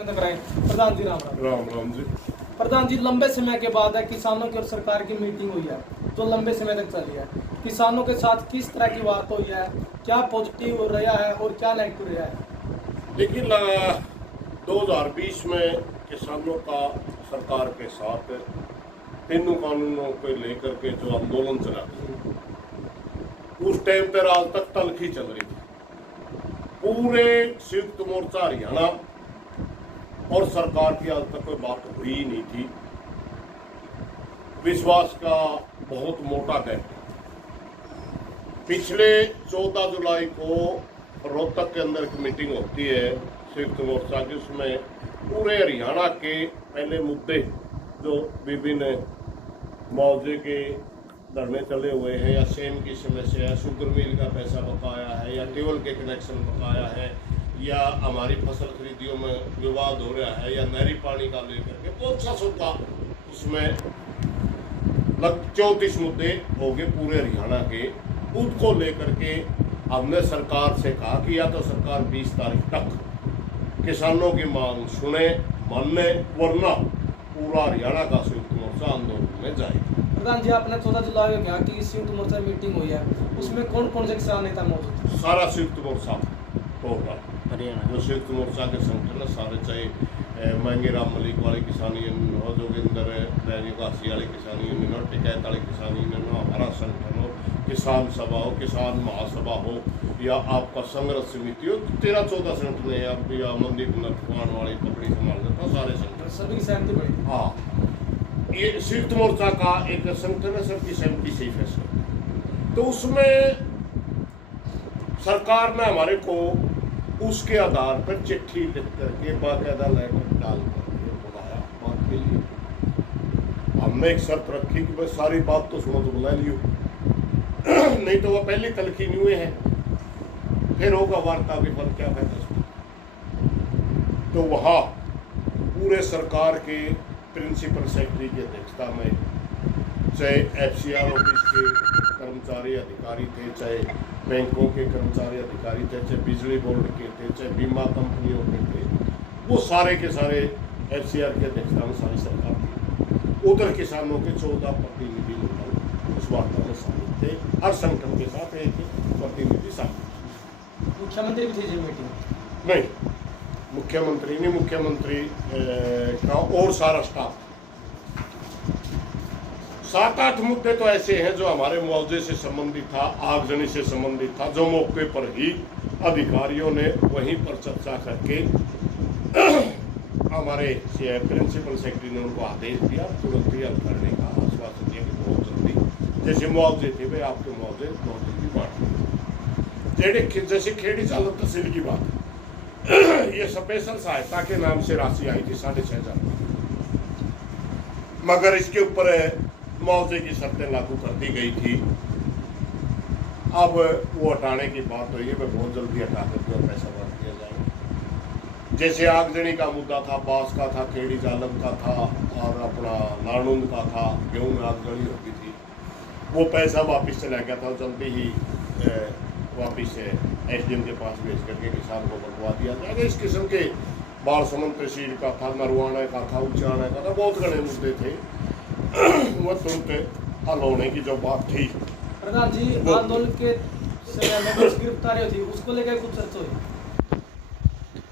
प्रधान जी राम राम। राम राम जी। प्रधान जी, लंबे समय के बाद है किसानों की और सरकार की मीटिंग हुई है जो लंबे समय तक चली है। किसानों के साथ किस तरह की बात हुई है, क्या पॉजिटिव रहा है और क्या नेगेटिव रहा है? देखिए 2020 में किसानों का सरकार के साथ तीनों कानूनों को लेकर के जो आंदोलन चला उस टाइम पर आज तक तलखी चल रही थी। पूरे संयुक्त मोर्चा हरियाणा और सरकार की आज तक कोई बात हुई ही नहीं थी। विश्वास का बहुत मोटा गैप। पिछले 14 जुलाई को रोहतक के अंदर एक मीटिंग होती है संयुक्त मोर्चा की। उसमें पूरे हरियाणा के पहले मुद्दे जो विभिन्न मुआवजे के धरने चले हुए हैं या सेम की समस्या है, शुगर मिल का पैसा बकाया है या ट्यूबवेल के कनेक्शन बकाया है या हमारी फसल खरीदियों में विवाद हो रहा है या नहरी पानी का लेकर के बहुत सा सुधा उसमें लगभग 34 मुद्दे हो गए पूरे हरियाणा के। उसको लेकर के हमने सरकार से कहा कि या तो सरकार 20 तारीख तक किसानों की मांग सुने मानने, वरना पूरा हरियाणा का संयुक्त मोर्चा आंदोलन में जाएगा। प्रधान जी, आपने 14 जुलाई को कहा कि संयुक्त मोर्चा मीटिंग हुई है, उसमें कौन कौन से किसान नेता मौजूद थे? सारा संयुक्त मोर्चा टोटल जो संयुक्त मोर्चा के संगठन सारे, चाहे महंगे राम मलिक वाले किसान यूनियन हो, जोगिंदर घासी वाले किसान यूनियन हो, टिकैत वाले किसान यूनियन हो, हमारा संगठन हो, किसान सभा हो, किसान महासभा हो या आपका संघर्ष समिति हो, 13-14 संगठन है या मंदिर नथवान वाली पकड़ी संभाल लेता सारे संगठन सभी की सहमति बड़ी। हाँ, ये संयुक्त मोर्चा का एक संगठन है, सबकी सहमति से ही फैसला। तो उसमें सरकार ने हमारे को उसके आधार पर चिट्ठी लिख करके बाकायदा लेटर डाल करके बुलाया बात के लिए। हमने एक शर्त रखी कि भाई सारी बात तो सुनो तो बुला लियो नहीं तो वह पहली तलखी नहीं हुए हैं, फिर होगा वार्ता विफल, क्या फायदा। तो वहाँ पूरे सरकार के प्रिंसिपल सेक्रेटरी की अध्यक्षता में, चाहे FCR ऑफिस के कर्मचारी अधिकारी थे, चाहे बैंकों के कर्मचारी अधिकारी थे, चाहे बिजली बोर्ड के थे, चाहे बीमा कंपनियों के थे, वो सारे के सारे FCR की अध्यक्षता में सारी सरकार थी। उधर किसानों के 14 प्रतिनिधि मंडल उस वार्ता में शामिल थे। हर संगठन के साथ एक प्रतिनिधि शामिल। मुख्यमंत्री भी थे जी मीटिंग? नहीं, मुख्यमंत्री नहीं, मुख्यमंत्री का और सारा स्टाफ। 7-8 मुद्दे तो ऐसे हैं जो हमारे मुआवजे से संबंधित था, आगजनी से संबंधित था, जो मौके पर ही अधिकारियों ने वहीं पर चर्चा करके हमारे प्रिंसिपल सेक्रेटरी ने उनको आदेश दिया तुरंत ही हल करने का आश्वासन दिया कि बहुत जल्दी। जैसे मुआवजे थे भाई, आपके मुआवजे बहुत जल्दी बांट, जैसे खेड़ी चालक तहसील की बात ये स्पेशल सहायता के नाम से राशि आई थी 6,500, मगर इसके ऊपर मुआवजे की शर्तें लागू कर दी गई थी। अब वो हटाने की बात हुई है, वह बहुत जल्दी हटा करके पैसा भर दिया जाएगा। जैसे आगजनी का मुद्दा था, बांस का था, खेड़ी जालम का था और अपना नानुंद का था, गेहूं में आगजनी होती थी, वो पैसा वापस चला गया था। जल्दी ही वापिस SDM के पास भेज करके किसान को बंटवा दिया जाएगा। इस किस्म के बालसमंद तहसील का था, नरवाना का था, उचाना का था, बहुत घने मुद्दे थे वो तुरंत हल होने की जो बात थी। प्रधान जी, आंदोलन के समय में कुछ गिरफ्तारी थी, उसको लेकर कुछ चर्चा हुई?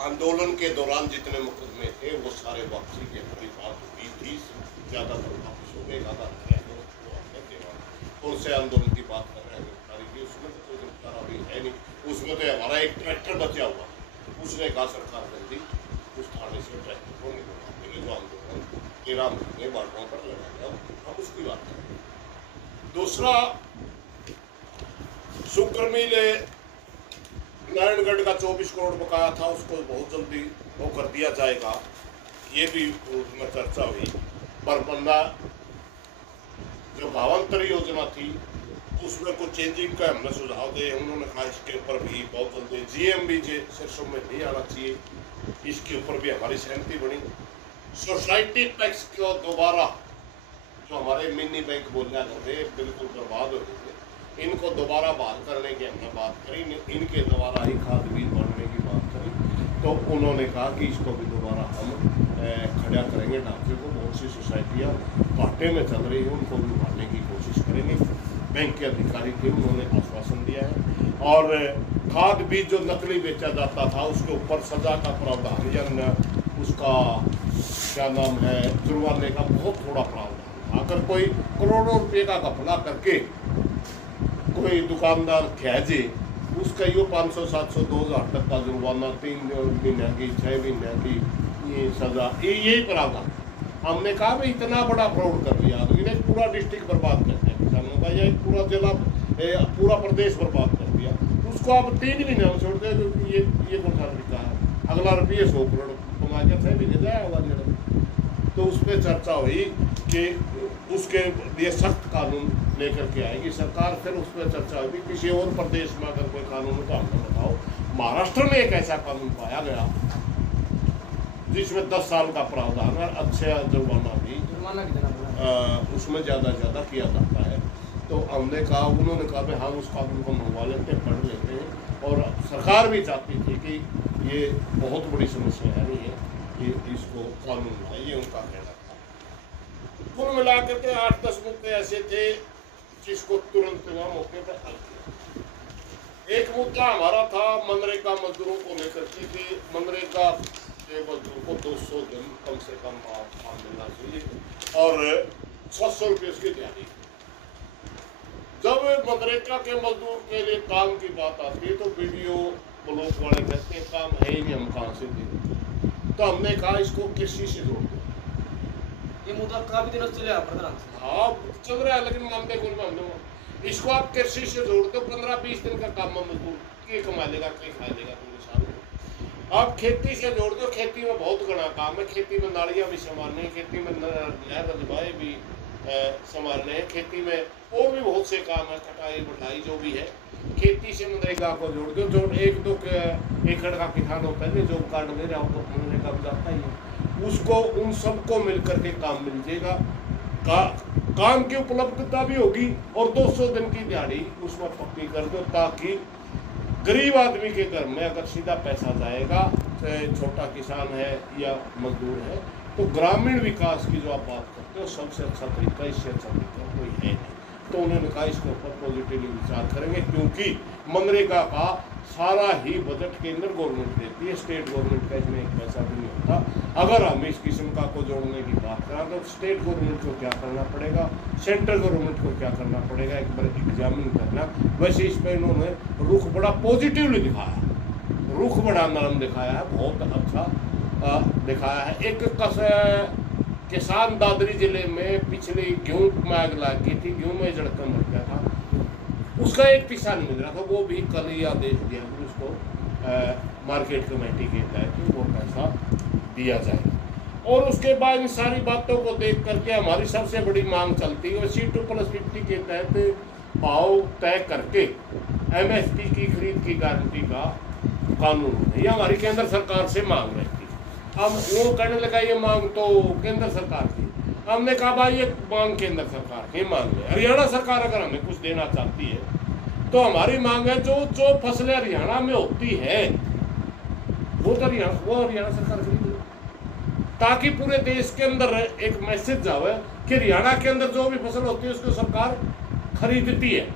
आंदोलन के दौरान जितने मुकदमे थे वो सारे वापसी की हमारी बात हुई थी। ज्यादातर वापस हो गए, उनसे आंदोलन की बात कर रहे हैं गिरफ्तारी की, उसमें तो कोई गिरफ्तार अभी है नहीं। उसमें तो हमारा एक ट्रैक्टर बचा हुआ, उसने कहा सरकार जल्दी उस थाने से ट्रैक्टर को निकलवा देंगे जो आंदोलन 13 महीने बाटों पर लगा गया, हम उसकी बात करें। दूसरा, शुक्र मिल नारायणगढ़ का 24 करोड़ बकाया था, उसको बहुत जल्दी वो कर दिया जाएगा, ये भी उसमें चर्चा हुई। बरबंदा जो भावांतर योजना थी उसमें कुछ चेंजिंग का हमने सुझाव दिए, उन्होंने कहा इसके ऊपर भी बहुत जल्दी GMB शीर्षों में नहीं आना चाहिए, इसके ऊपर भी हमारी सहमति बनी। सोसाइटी टैक्स को दोबारा, जो हमारे मिनी बैंक बोलने करते बिल्कुल बर्बाद हो गए, इनको दोबारा बहाल करने की हमने बात करी, इनके द्वारा ही खाद बीज बढ़ने की बात करी। तो उन्होंने कहा कि इसको भी दोबारा हम खड़ा करेंगे ढांचे को। बहुत सी सोसाइटियाँ घाटे में चल रही हैं, उनको भी उभारने की कोशिश करेंगे। बैंक के अधिकारी थे, उन्होंने आश्वासन दिया है। और खाद बीज जो नकली बेचा जाता था उसके ऊपर सजा का प्रावधान या उसका क्या नाम है जुर्माने का बहुत थोड़ा प्रावधान था। अगर कोई करोड़ों रुपये का घपला करके कोई दुकानदार खेजे, उसका यो 500, 700, 2000 तक का जुर्माना, 3 महीने की, 6 महीने की ये सजा, यही प्रावधान। हमने कहा भाई इतना बड़ा फ्रॉड कर दिया आदमी ने, पूरा डिस्ट्रिक्ट बर्बाद कर दिया किसानों का, या एक पूरा जिला, पूरा प्रदेश बर्बाद कर दिया। उसको आप 3 महीने में छोड़ दे, ये कौन सा तरीका है? अगला रुपये 100 करोड़ कमा के 6 महीने जाया होगा जेल। तो उस पर चर्चा हुई कि उसके लिए सख्त कानून लेकर के आएगी सरकार। फिर उस पर चर्चा हुई किसी और प्रदेश में अगर कोई कानून हो तो हमने बताओ। महाराष्ट्र में एक ऐसा कानून पाया गया जिसमें 10 साल का प्रावधान है, अच्छा जुर्माना भी उसमें ज़्यादा किया जाता है। तो हमने कहा, उन्होंने कहा भाई हम उस कानून को मंगवा लेते हैं, पढ़ लेते हैं। और सरकार भी चाहती थी कि ये बहुत बड़ी समस्या है ये, कि इसको कानून है, ये उनका कहना था। कुल मिलाकर के 8-10 मुद्दे ऐसे थे जिसको तुरंत मौके पर हल किया। एक मुद्दा हमारा था मनरेगा मजदूरों को लेकर के कि मनरेगा के मजदूर को 200 दिन कम से कम काम मिलना चाहिए और 600 रुपये उसकी दिहाड़ी। जब मनरेगा के मजदूर के लिए काम की बात आती है तो वीडियो ब्लॉक वाले कहते हैं काम है ही नहीं, हम कहाँ से दें। तो हमने कहा इसको कृषि से जोड़ दो। ये मुद्दा काफी दिनों से चले प्रधान। हाँ चल रहा है, लेकिन मानते कौन मानते इसको आप कृषि से जोड़ दो। 15-20 दिन का काम मजदूर के कमा लेगा, के खा लेगा पूरे साल। आप खेती से जोड़ दो। खेती में बहुत घना काम है, खेती में नालियाँ भी संभालनी है, खेती में नहर दबाए भी संभालने हैं, खेती में और भी बहुत से काम है, कटाई बढ़ाई जो भी है। खेती से मनरेगा को जोड़ दो। जो 1-2 एकड़ का किसान होता है जो कार्ड ले रहा हो तो मनरेगा में जाता ही है, उसको उन सबको मिलकर के काम मिल जाएगा। काम की उपलब्धता भी होगी और 200 दिन की दिहाड़ी उसमें पक्की कर दो, ताकि गरीब आदमी के घर में अगर सीधा पैसा जाएगा, चाहे छोटा किसान है या मजदूर है, तो ग्रामीण विकास की जो आप बात करते हो सबसे अच्छा तरीका, इससे अच्छा तरीका कोई है नहीं। तो उन्होंने कहा इसके ऊपर पॉजिटिवली विचार करेंगे, क्योंकि मनरेगा का सारा ही बजट केंद्र गवर्नमेंट देती है, स्टेट गवर्नमेंट का इसमें एक पैसा भी नहीं होता। अगर हम इस किस्म का को जोड़ने की बात करें तो स्टेट गवर्नमेंट को क्या करना पड़ेगा, सेंट्रल गवर्नमेंट को क्या करना पड़ेगा, एक बार एग्जामिन करना। वैसे इस पर इन्होंने रुख बड़ा पॉजिटिवली दिखाया, रुख बड़ा नरम दिखाया है, बहुत अच्छा दिखाया है। एक किसान दादरी जिले में पिछले गेहूँ में आग लग गई थी, गेहूँ में झड़का मर गया था, उसका एक पैसा नहीं मिल रहा था, वो भी कल ही आदेश दिया कि उसको मार्केट कमेटी के तहत वो पैसा दिया जाए। और उसके बाद इन सारी बातों को देख करके हमारी सबसे बड़ी मांग चलती है C2+50 के तहत भाव तय करके MSP की खरीद की गारंटी का कानून है, यह हमारी केंद्र सरकार से मांग रही थी। अब वो कहने लगा ये मांग तो केंद्र सरकार की। हमने कहा भाई ये मांग केंद्र सरकार की मांग है, हरियाणा सरकार अगर हमें कुछ देना चाहती है तो हमारी मांग है जो फसलें हरियाणा में होती है वो हरियाणा सरकार खरीद ले, ताकि पूरे देश के अंदर एक मैसेज जावे कि हरियाणा के अंदर जो भी फसल होती है उसको सरकार खरीदती है।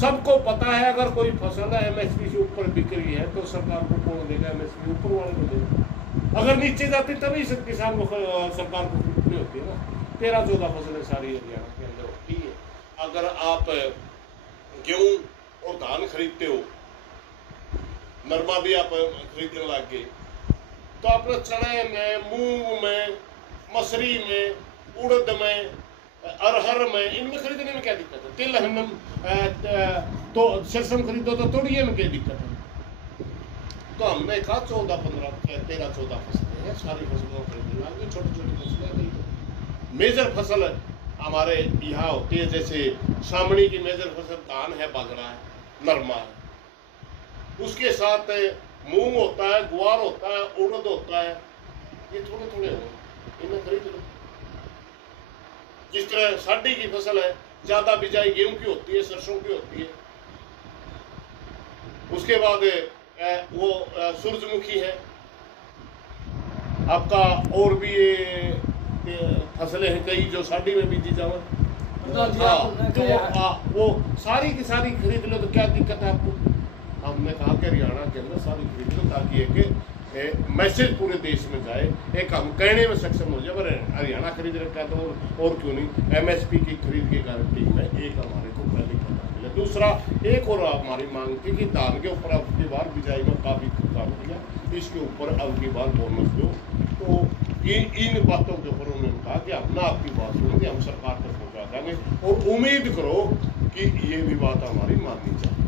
सबको पता है अगर कोई फसल है MSP से ऊपर बिक रही है तो सरकार को कौन देगा, MSP ऊपर वाले को देगा। अगर नीचे जाती तभी किसान को सरकार को खरीदनी होती है ना। 13-14 फसलें सारी हरियाणा के अंदर होती है। अगर आप गेहूँ और धान खरीदते हो, नरमा भी आप खरीदने लग गए, तो आपने चने में, मूंग में, मसरी में, उड़द में, अरहर में, इनमें खरीदने में क्या दिक्कत है? तिलहन तो सरसों खरीदो तो तोड़िए में क्या दिक्कत है? तो हमने कहा 13-14 फसलें हैं, सारी फसलों को खरीदना है, छोटी-छोटी फसलें नहीं। मेजर फसल हमारे यहाँ होती है, जैसे सामनी की मेजर फसल धान है, बाजरा है, नरमा है, उसके साथ मूंग होता है, ग्वार होता है, उड़द होता है, ये थोड़े हो, इन्हें खरीद लो। जिस तरह साडी की फसल है, ज्यादा बिजाई गेहूं की होती है, सरसों की होती है। उसके बाद वो सूरजमुखी है, आपका और भी ये फसलें हैं कई जो साड़ी में बीजी जाओ। प्रधान जी, हाँ, आपने तो कहा वो सारी की सारी खरीद लो तो क्या दिक्कत है आपको? हमने कहा कि हरियाणा के अंदर सारी खरीद लो ताकि एक मैसेज पूरे देश में जाए, एक हम कहने में सक्षम हो जाए। पर हरियाणा खरीद रखा है तो और क्यों नहीं एमएसपी की खरीद की गारंटी में एक हमारे को पहले पता मिले। दूसरा एक और हमारी मांग थी कि धान के ऊपर अब की बार बिजाई में काफी काम किया, इसके ऊपर अब की बार बोनस दो। तो इन बातों के ऊपर उन्होंने कहा कि हम ना आपकी बात सुनेंगे, हम सरकार तक पहुँचा देंगे और उम्मीद करो कि ये भी बात हमारी माननी चाहिए।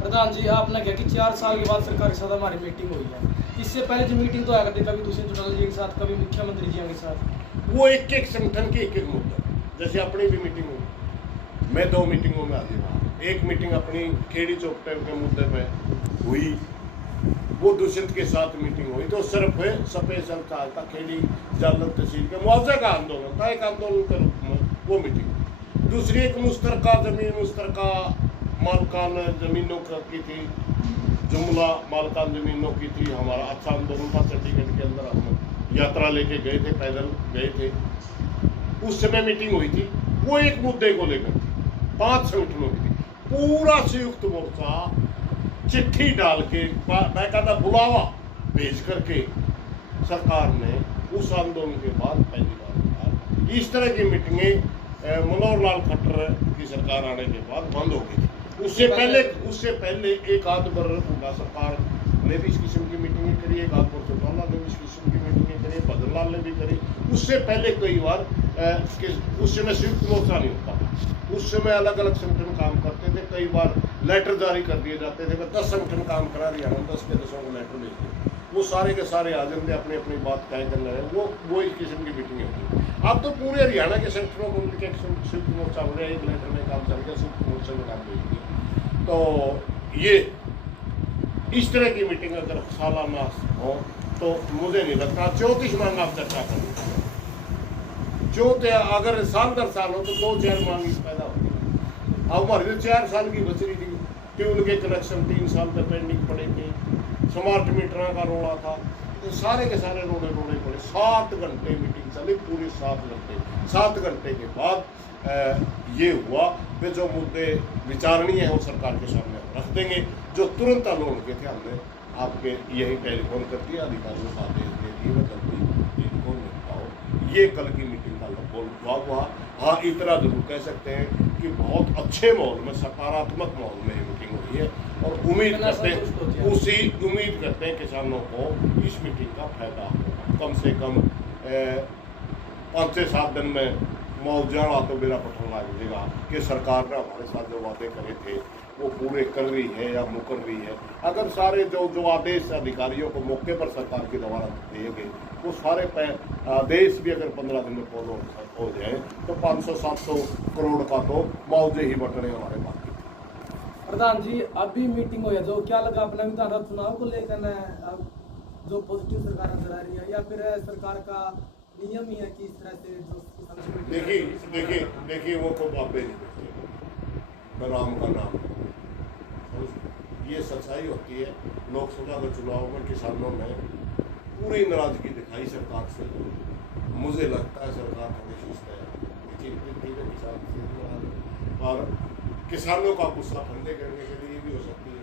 प्रधान जी, आपने कहा कि 4 साल के बाद सरकार के साथ हमारी मीटिंग हुई है। इससे पहले जो मीटिंग तो आया करती, कभी दुष्यंत चौटाला जी के साथ, कभी मुख्यमंत्री जी के साथ। वो एक एक संगठन के एक मुद्दा, जैसे अपनी भी मीटिंग हुई, मैं 2 मीटिंगों में हाजिर रहा। एक मीटिंग अपनी खेड़ी चौपटे के मुद्दे पे हुई, वो दुष्यंत के साथ मीटिंग हुई तो सिर्फ स्पेशल था खेड़ी जालंधर तहसील के मुआवजा का आंदोलन था, एक आंदोलन के रूप में वो मीटिंग। दूसरी एक मुश्तरका जमीन, मुश्तरका मालकान जमीनों की थी, जुमला मालकान जमीनों की थी। हमारा अच्छा आंदोलन था, चंडीगढ़ के अंदर हम यात्रा लेके गए थे, पैदल गए थे, उस समय मीटिंग हुई थी। वो एक मुद्दे को लेकर 5 संगठनों की थी, पूरा संयुक्त मोर्चा चिट्ठी डाल के बाकायदा बुलावा भेज करके सरकार ने उस आंदोलन के बाद पहली बार इस तरह की मीटिंगें मनोहर लाल खट्टर की सरकार आने के बाद बंद हो गई थी। उससे पहले एक आध बार हुड्डा सरकार ने भी इस किस्म की मीटिंगें करी, एक आध बार चौटाला ने भी इस किस्म की मीटिंगें करी, भजन लाल ने भी करी। उससे पहले कई बार उस समय संयुक्त मोर्चा नहीं होता था, उस समय अलग अलग संगठन काम करते थे। कई बार लेटर जारी कर दिए जाते थे, 10 संगठन काम करा हरियाणा, 10 के 10 को लेटर भेज दिए, वो सारे के सारे आ जाते, अपनी अपनी बात तय करने रहे। वो इस किस्म की मीटिंगें होती। अब तो पूरे हरियाणा के संगठनों को मिलकर संयुक्त मोर्चा हो गया, एक लेटर में काम चल गया, संयुक्त मोर्चा में काम भेज दिया। तो ये इस तरह की मीटिंग अगर सालाना हो तो मुझे नहीं लगता। ज्योतिष मांग आप चर्चा करें, अगर साल दर साल हो तो 2-4 मांग पैदा होती है। अब हमारी तो 4 साल की बच रही थी, ट्यून के कनेक्शन 3 साल तक पेंडिंग पड़े थे, स्मार्ट मीटर का रोड़ा था, तो सारे के सारे रोड़े पड़े। 7 घंटे मीटिंग चली, पूरे 7 घंटे। 7 घंटे के बाद ये हुआ कि जो मुद्दे विचारणीय है वो सरकार के सामने रख देंगे, जो तुरंत अलोड़ के थे हमने आपके यही टेलीफोन कर दिया, अधिकारियों का आदेश दे दिए, मैं जल्दी इनको निपटाओ। ये कल की मीटिंग का जवाब हुआ। हाँ, इतना जरूर कह सकते हैं कि बहुत अच्छे माहौल में, सकारात्मक माहौल में ये मीटिंग हुई है और उम्मीद करते हैं किसानों को इस मीटिंग का फायदा होगा। कम से कम 5 से 7 दिन में मुआवजा तो मेरा पता लग जाएगा कि सरकार ने हमारे साथ जो वादे करे थे वो पूरे कर रही है या मुकर रही है। अगर सारे जो आदेश अधिकारियों को मौके पर सरकार के द्वारा दिए गए, वो सारे आदेश भी अगर 15 दिन में फॉलो हो जाए तो 500-700 करोड़ का तो मुआवजे ही बटने हमारे बाकी। प्रधान जी, अभी मीटिंग हुई है, जो क्या लगा अपना विधानसभा चुनाव को लेकर जो पॉजिटिव सरकार नजर आ रही है, या फिर सरकार का नियम ही है कि इस तरह से जो देखिए वो को बाबे नहीं, राम का नाम, ये सच्चाई होती है। लोकसभा के चुनाव में किसानों ने पूरी नाराजगी दिखाई सरकार से। मुझे लगता है सरकार थोड़ी सुस्त है और किसानों का गुस्सा ठंडे करने के लिए भी हो सकती है,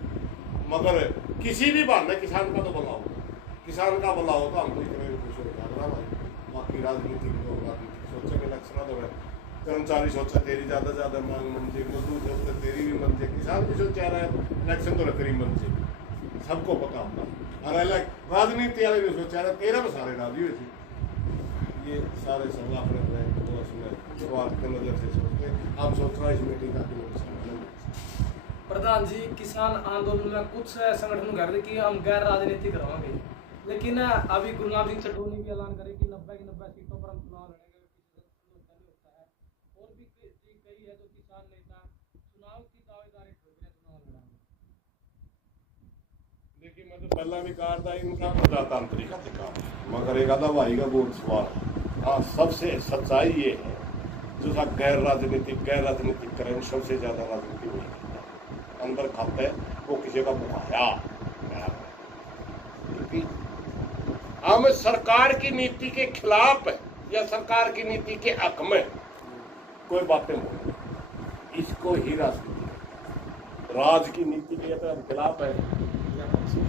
मगर किसी भी बात में किसान का तो भला होगा। किसान का भला होगा हम तो इतने खुश हो जाएगा भाई। बाकी राजनीतिक लोग सोचेंगे इलेक्शन तो कर्मचारी सोचा तेरी ज़्यादा मांग मंजे, मजदूर सोचते तेरी भी मंजे, किसान भी सोचा रहा है इलेक्शन तो तेरी मंजे, सबको पता होता है। और राजनीति वाले भी सोचा रहा तेरा में सारे राजी हुए थे। ये सारे सब अपने स्वार्थ के नज़र से सोचते। हम सोच रहे इस मीटिंग का प्रधान जी, किसान आंदोलन में कुछ संगठन कह रहे कि हम गैर राजनीतिक रहेंगे, लेकिन अभी गुरनाम सिंह चड्ढोनी भी ऐलान करे कि 90 की 90 सीटों पर हम चुनाव लड़ेंगे। और भी कई है जो किसान नेता चुनाव की दावेदारी ठोक रहे चुनाव लड़ेंगे। देखिए, मैं तो पहला भी कहा था इनका प्रजातांत्रिक अधिकार, मगर एक आधा भाई का वोट सवाल। हाँ, सबसे सच्चाई ये है जो सा गैर राजनीतिक करें, सबसे ज़्यादा राजनीति हुई अंदर खाता है वो किसी का बुखाया। क्योंकि हाँ, मैं सरकार की नीति के खिलाफ है या सरकार की नीति के हक में कोई बातें बोले, इसको ही राजनीति है। राज की नीति के खिलाफ है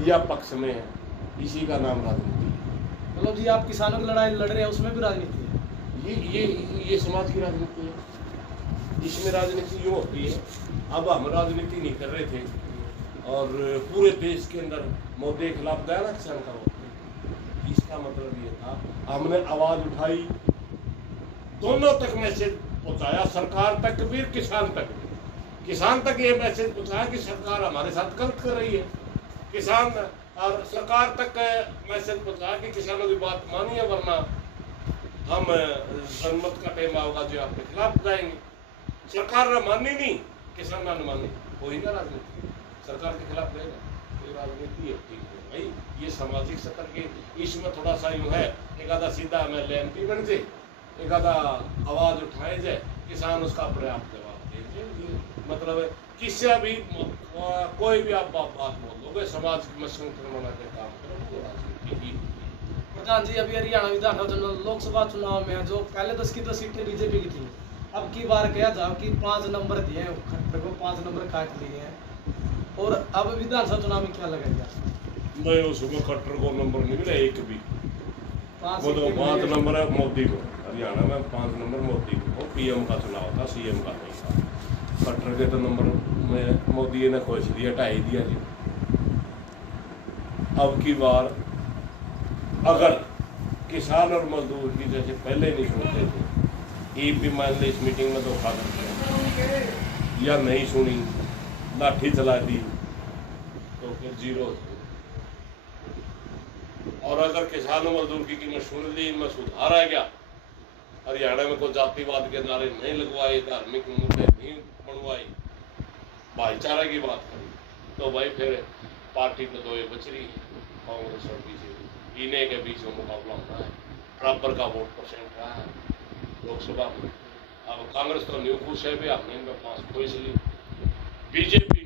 या पक्ष में है, इसी का नाम राजनीति है। मतलब जी आप किसानों की लड़ाई लड़ रहे हैं, उसमें भी राजनीति है? ये समाज की राजनीति है। इसमें राजनीति यूँ होती है, अब हम राजनीति नहीं कर रहे थे और पूरे देश के अंदर मोदी के खिलाफ गया ना किसान का वोट, इसका मतलब ये था हमने आवाज उठाई, दोनों तक मैसेज पहुंचाया, सरकार तक भी किसान तक भी। किसान तक ये मैसेज पहुंचाया कि सरकार हमारे साथ गलत कर रही है, किसान और सरकार तक मैसेज पहुंचाया कि किसानों की बात मानिए वरना हम जनमत का टाइम होगा जो आपके खिलाफ जाएंगे। सरकार ने मानी नहीं, किसान ने मानी, होगा राजनीति, सरकार के खिलाफ रहेगा, ये राजनीति है। ठीक है भाई, ये सामाजिक स्तर के इसमें थोड़ा सा यूँ है, एक आधा सीधा में एमपी बन जाए, एक आधा आवाज उठाए जाए, किसान उसका पर्याप्त जवाब दे जाए। मतलब किससे भी कोई भी आप बात बोल दोगे, समाज की मसंगठन बना के काम करो, राजनीति ही। प्रधान जी, अभी हरियाणा विधानसभा लोकसभा चुनाव में जो पहले 10 की 10 सीटें बीजेपी की थी, अब की बार कहा जाओ कि 5 नंबर दिए हैं, खट्टर को 5 नंबर काट लिए हैं, और अब विधानसभा चुनाव में क्या लगेगा? नहीं, उसमें खट्टर को नंबर नहीं मिला एक भी, वो तो 5 नंबर है मोदी को। हरियाणा में 5 नंबर मोदी को, पीएम का चुनाव था, सीएम का नहीं था। खट्टर के तो नंबर में मोदी ने खुश दिया, 2.5 दिया जी। अब की बार अगर किसान और मजदूर की जैसे पहले नहीं सुनते थे, एक भी मान ली इस मीटिंग में धोखा करते या नहीं सुनी, लाठी चला दी, तो फिर 0 हो। और अगर किसान और मजदूर की कीमत सुन ली, इनमें सुधार आ गया, हरियाणा में कोई जातिवाद के नारे नहीं लगवाए, धार्मिक मुद्दे नहीं बनवाई, भाईचारा की बात करी, तो भाई फिर पार्टी तो 2 बच रही है, कांग्रेस और बीजेपी, इन्हें के बीच में मुकाबला होना है। बराबर का वोट % रहा है लोकसभा में। अब कांग्रेस तो न्यू खुश है भी, हमने इनमें 5 खोज ली, बीजेपी